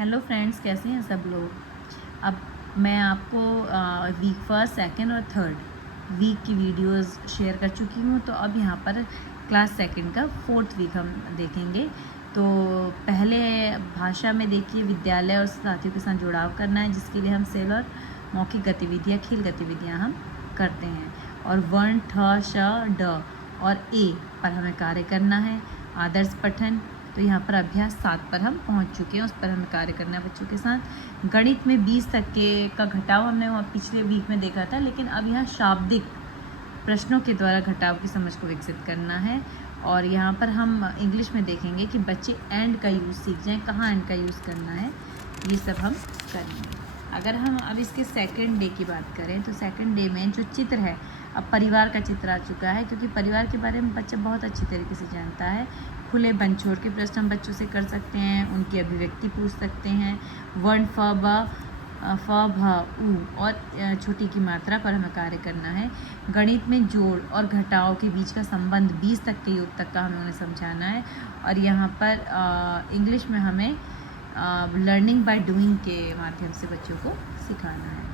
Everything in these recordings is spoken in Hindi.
हेलो फ्रेंड्स, कैसे हैं सब लोग। अब मैं आपको वीक फर्स्ट, सेकंड और थर्ड वीक की वीडियोस शेयर कर चुकी हूँ। तो अब यहाँ पर क्लास सेकंड का फोर्थ वीक हम देखेंगे। तो पहले भाषा में देखिए, विद्यालय और साथियों के साथ जुड़ाव करना है, जिसके लिए हम सेल और मौखिक गतिविधियाँ, खेल गतिविधियाँ हम करते हैं। और वर्ण ठ, श, ड और ए पर हमें कार्य करना है। आदर्श पठन, तो यहाँ पर अभ्यास 7 पर हम पहुँच चुके हैं, उस पर हमें कार्य करना है बच्चों के साथ। गणित में 20 तक के का घटाव हमने वहाँ पिछले वीक में देखा था, लेकिन अब यहाँ शाब्दिक प्रश्नों के द्वारा घटाव की समझ को विकसित करना है। और यहाँ पर हम इंग्लिश में देखेंगे कि बच्चे एंड का यूज़ सीख जाएँ, कहाँ एंड का यूज़ करना है, ये सब हम करेंगे। अगर हम अब इसके सेकंड डे की बात करें तो सेकंड डे में जो चित्र है, अब परिवार का चित्र आ चुका है, क्योंकि परिवार के बारे में बच्चा बहुत अच्छी तरीके से जानता है। खुले बंद छोड़ के प्रश्न हम बच्चों से कर सकते हैं, उनकी अभिव्यक्ति पूछ सकते हैं। वर्ण फ, ब, फ, भ, उ और छोटी की मात्रा पर हमें कार्य करना है। गणित में जोड़ और घटाव के बीच का संबंध 20 तक के योग तक का हमें उन्हें समझाना है। और यहाँ पर इंग्लिश में हमें लर्निंग बाय डूइंग के माध्यम से बच्चों को सिखाना है।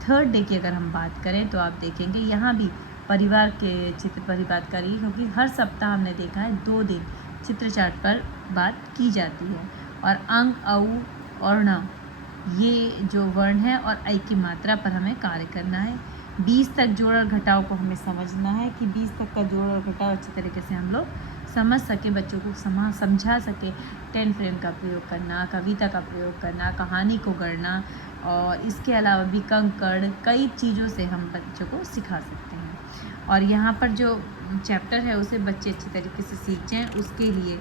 थर्ड डे की अगर हम बात करें तो आप देखेंगे यहाँ भी परिवार के चित्र पर ही बात करिए, क्योंकि हर सप्ताह हमने देखा है 2 दिन चित्र चार्ट पर बात की जाती है। और अंक, औ और ण, ये जो वर्ण है, और ऐ की मात्रा पर हमें कार्य करना है। 20 तक जोड़ और घटाव को हमें समझना है कि 20 तक का जोड़ और घटाव अच्छी तरीके से हम लोग समझ सके, बच्चों को समझा सके। 10 फ्रेम का प्रयोग करना, कविता का प्रयोग करना, कहानी को गढ़ना, और इसके अलावा भी कंकड़, कई चीज़ों से हम बच्चों को सिखा सकते हैं। और यहाँ पर जो चैप्टर है उसे बच्चे अच्छी तरीके से सीख जाएँ, उसके लिए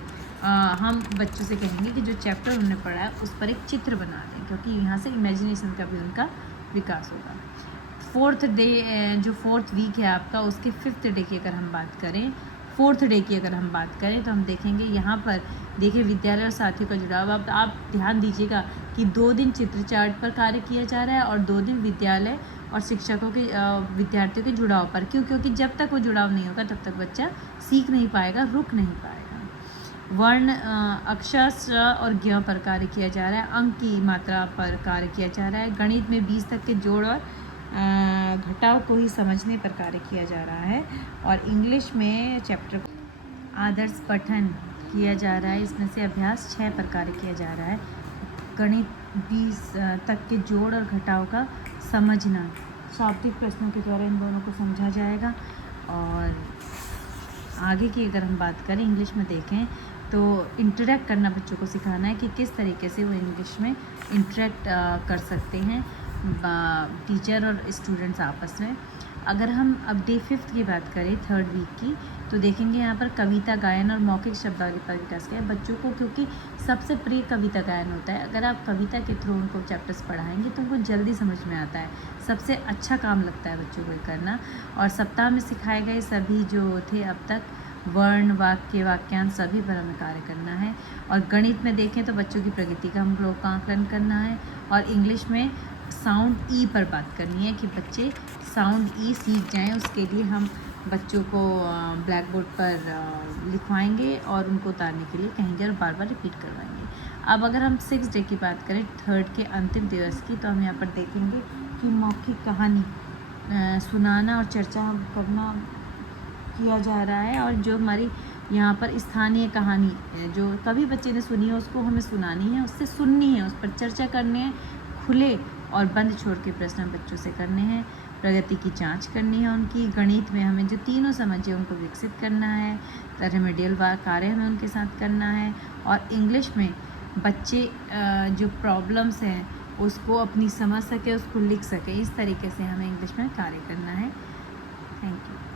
हम बच्चों से कहेंगे कि जो चैप्टर उन्होंने पढ़ा है उस पर एक चित्र बना दें, क्योंकि यहाँ से इमेजिनेशन का भी उनका विकास होगा। फोर्थ डे जो फोर्थ वीक है आपका, उसके फिफ्थ डे की अगर हम बात करें, फोर्थ डे की अगर हम बात करें तो हम देखेंगे यहाँ पर देखिए विद्यालय और साथियों का जुड़ाव। अब आप ध्यान दीजिएगा कि 2 दिन चित्र चार्ट पर कार्य किया जा रहा है और 2 दिन विद्यालय और शिक्षकों के विद्यार्थियों के जुड़ाव पर। क्यों? क्योंकि जब तक वो जुड़ाव नहीं होगा तब तक बच्चा सीख नहीं पाएगा, रुक नहीं पाएगा। वर्ण, अक्षर, श और ज्ञ पर कार्य किया जा रहा है। अंक की मात्रा पर कार्य किया जा रहा है। गणित में 20 तक के जोड़ और घटाव को ही समझने पर कार्य किया जा रहा है। और इंग्लिश में चैप्टर आदर्श पठन किया जा रहा है, इसमें से अभ्यास 6 पर कार्य किया जा रहा है। गणित 20 तक के जोड़ और घटाव का समझना, शाब्दिक प्रश्नों के द्वारा इन दोनों को समझा जाएगा। और आगे की अगर हम बात करें, इंग्लिश में देखें तो इंटरेक्ट करना बच्चों को सिखाना है कि किस तरीके से वो इंग्लिश में इंटरेक्ट कर सकते हैं टीचर और स्टूडेंट्स आपस में। अगर हम अब डे 5 की बात करें, थर्ड वीक की, तो देखेंगे यहाँ पर कविता गायन और मौखिक शब्दावली पर विकास किया है बच्चों को, क्योंकि सबसे प्रिय कविता गायन होता है। अगर आप कविता के थ्रू उनको चैप्टर्स पढ़ाएंगे तो उनको जल्दी समझ में आता है, सबसे अच्छा काम लगता है बच्चों को ये करना। और सप्ताह में सिखाए गए सभी जो थे अब तक वर्ण, वाक्य, वाक्यांश, सभी पर हमें कार्य करना है। और गणित में देखें तो बच्चों की प्रगति का हम लोग का आकलन करना है। और इंग्लिश में साउंड ई पर बात करनी है कि बच्चे साउंड ई सीख जाएं, उसके लिए हम बच्चों को ब्लैक बोर्ड पर लिखवाएंगे और उनको उतारने के लिए कहेंगे और बार बार रिपीट करवाएंगे। अब अगर हम 6 डे की बात करें, थर्ड के अंतिम दिवस की, तो हम यहाँ पर देखेंगे कि मौखिक कहानी सुनाना और चर्चा करना किया जा रहा है। और जो हमारी यहाँ पर स्थानीय कहानी जो कभी बच्चे ने सुनी है उसको हमें सुनानी है, उससे सुननी है, उस पर चर्चा करनी है। खुले और बंद छोड़ के प्रश्न बच्चों से करने हैं। प्रगति की जांच करनी है उनकी। गणित में हमें जो तीनों समझे उनको विकसित करना है। रेमेडियल कार्य हमें उनके साथ करना है। और इंग्लिश में बच्चे जो प्रॉब्लम्स हैं उसको अपनी समझ सके, उसको लिख सके, इस तरीके से हमें इंग्लिश में कार्य करना है। Thank you.